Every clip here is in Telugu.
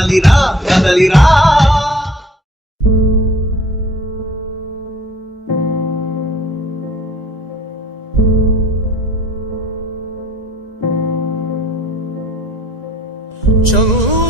కదలిరా కదలిరా. చంద్రుడా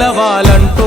గెలవాలంటూ